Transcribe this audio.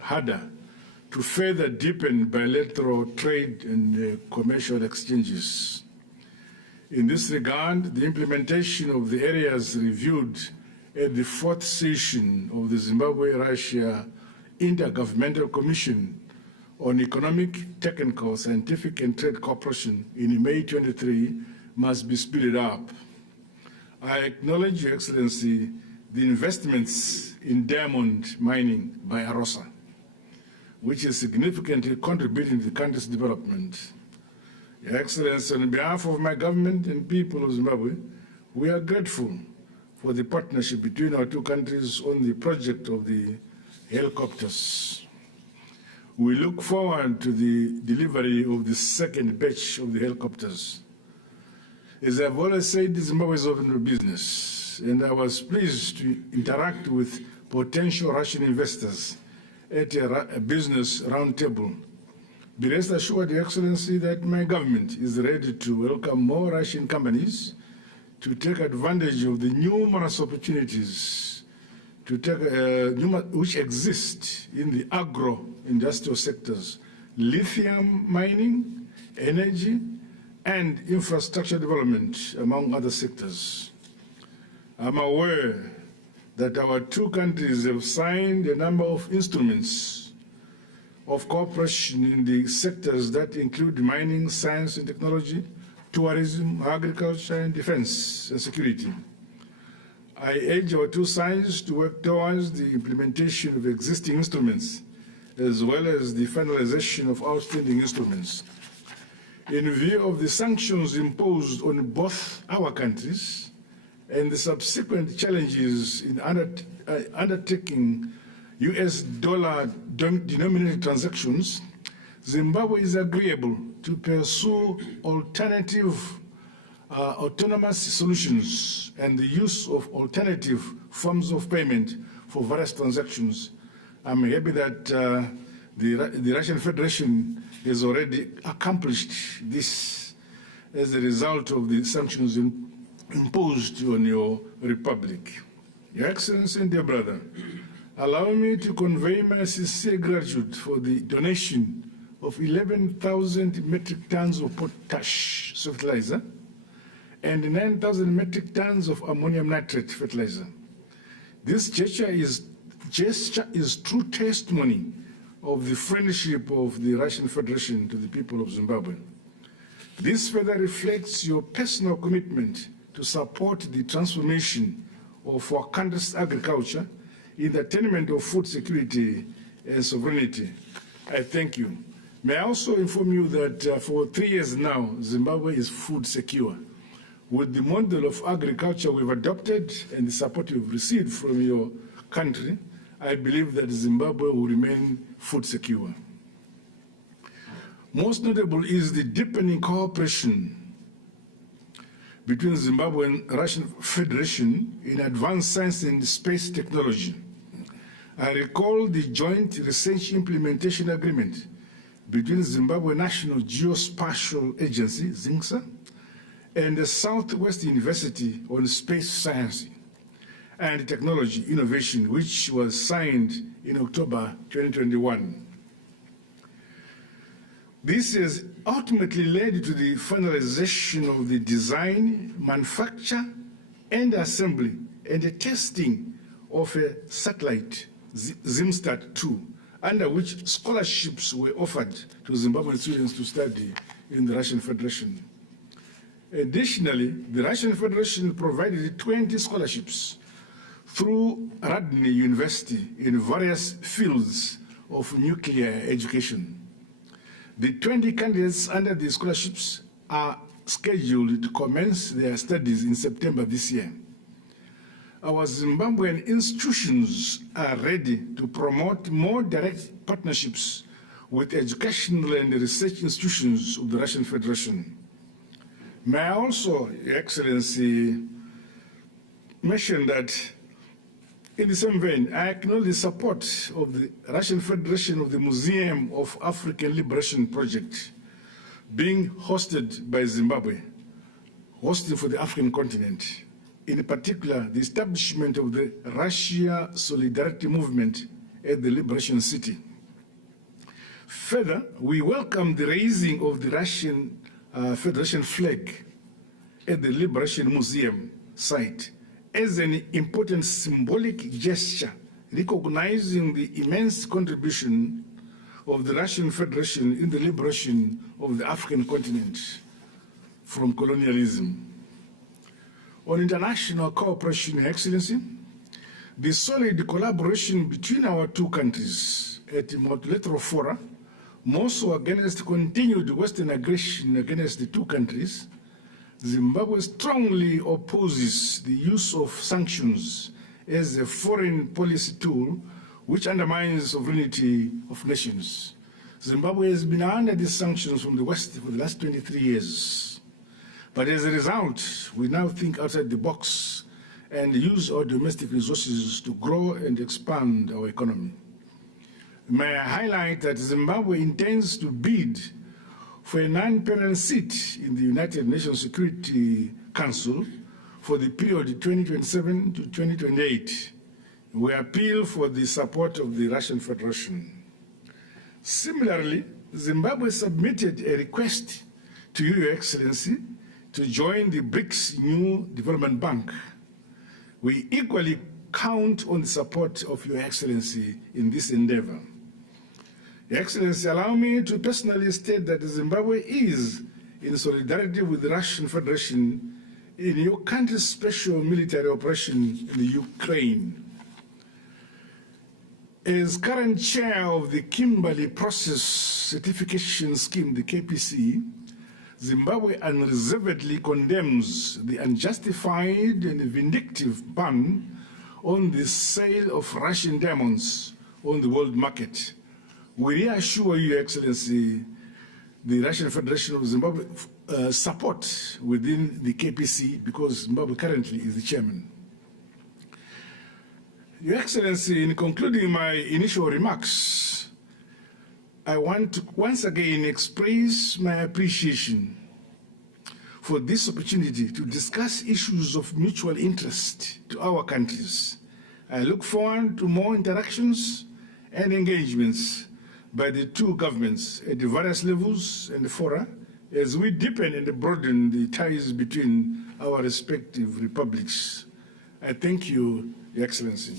harder to further deepen bilateral trade and commercial exchanges. In this regard, the implementation of the areas reviewed at the fourth session of the Zimbabwe-Russia Intergovernmental Commission on Economic, Technical, Scientific and Trade Cooperation in May 23 must be speeded up. I acknowledge, Your Excellency, the investments in diamond mining by AROSA, which is significantly contributing to the country's development. Your Excellency, on behalf of my government and people of Zimbabwe, we are grateful for the partnership between our two countries on the project of the helicopters. We look forward to the delivery of the second batch of the helicopters. As I've always said, Zimbabwe is open for business, and I was pleased to interact with potential Russian investors at a business roundtable. Be rest assured, Your Excellency, that my government is ready to welcome more Russian companies to take advantage of the numerous opportunities which exist in the agro-industrial sectors, lithium mining, energy, and infrastructure development, among other sectors. I'm aware that our two countries have signed a number of instruments of cooperation in the sectors that include mining, science and technology, tourism, agriculture, and defense and security. I urge our two sides to work towards the implementation of existing instruments, as well as the finalization of outstanding instruments. In view of the sanctions imposed on both our countries and the subsequent challenges in undertaking US dollar denominated transactions, Zimbabwe is agreeable to pursue alternative autonomous solutions and the use of alternative forms of payment for various transactions. I'm happy that the Russian Federation has already accomplished this as a result of the sanctions imposed on your republic. Your Excellency and dear brother, allow me to convey my sincere gratitude for the donation of 11,000 metric tons of potash fertilizer and 9,000 metric tons of ammonium nitrate fertilizer. This gesture is true testimony of the friendship of the Russian Federation to the people of Zimbabwe. This further reflects your personal commitment to support the transformation of our country's agriculture in the attainment of food security and sovereignty. I thank you. May I also inform you that for 3 years now, Zimbabwe is food secure. With the model of agriculture we've adopted and the support we've received from your country, I believe that Zimbabwe will remain food secure. Most notable is the deepening cooperation between Zimbabwe and Russian Federation in advanced science and space technology. I recall the joint research implementation agreement between Zimbabwe National Geospatial Agency, ZINCSA, and the Southwest University on Space Science and Technology Innovation, which was signed in October 2021. This has ultimately led to the finalization of the design, manufacture, and assembly and the testing of a satellite, ZimStat-2, under which scholarships were offered to Zimbabwean students to study in the Russian Federation. Additionally, the Russian Federation provided 20 scholarships through Radny University in various fields of nuclear education. The 20 candidates under the scholarships are scheduled to commence their studies in September this year. Our Zimbabwean institutions are ready to promote more direct partnerships with educational and research institutions of the Russian Federation. May I also, Your Excellency, mention that in the same vein, I acknowledge the support of the Russian Federation of the Museum of African Liberation Project being hosted by Zimbabwe, hosting for the African continent. In particular, the establishment of the Russia Solidarity Movement at the Liberation City. Further, we welcome the raising of the Russian Federation flag at the Liberation Museum site as an important symbolic gesture recognizing the immense contribution of the Russian Federation in the liberation of the African continent from colonialism. On international cooperation, Your Excellency, the solid collaboration between our two countries at multilateral fora, more so against continued Western aggression against the two countries, Zimbabwe strongly opposes the use of sanctions as a foreign policy tool which undermines sovereignty of nations. Zimbabwe has been under these sanctions from the West for the last 23 years. But as a result, we now think outside the box and use our domestic resources to grow and expand our economy. May I highlight that Zimbabwe intends to bid for a non-permanent seat in the United Nations Security Council for the period 2027 to 2028. We appeal for the support of the Russian Federation. Similarly, Zimbabwe submitted a request to you, Your Excellency, to join the BRICS New Development Bank. We equally count on the support of Your Excellency in this endeavor. Your Excellency, allow me to personally state that Zimbabwe is in solidarity with the Russian Federation in your country's special military operation in the Ukraine. As current chair of the Kimberley Process Certification Scheme, the KPC, Zimbabwe unreservedly condemns the unjustified and vindictive ban on the sale of Russian diamonds on the world market. We reassure you, Your Excellency, the Russian Federation of Zimbabwe support within the KPC because Zimbabwe currently is the chairman. Your Excellency, in concluding my initial remarks, I want to once again express my appreciation for this opportunity to discuss issues of mutual interest to our countries. I look forward to more interactions and engagements by the two governments at the various levels and fora as we deepen and broaden the ties between our respective republics. I thank you, Your Excellency.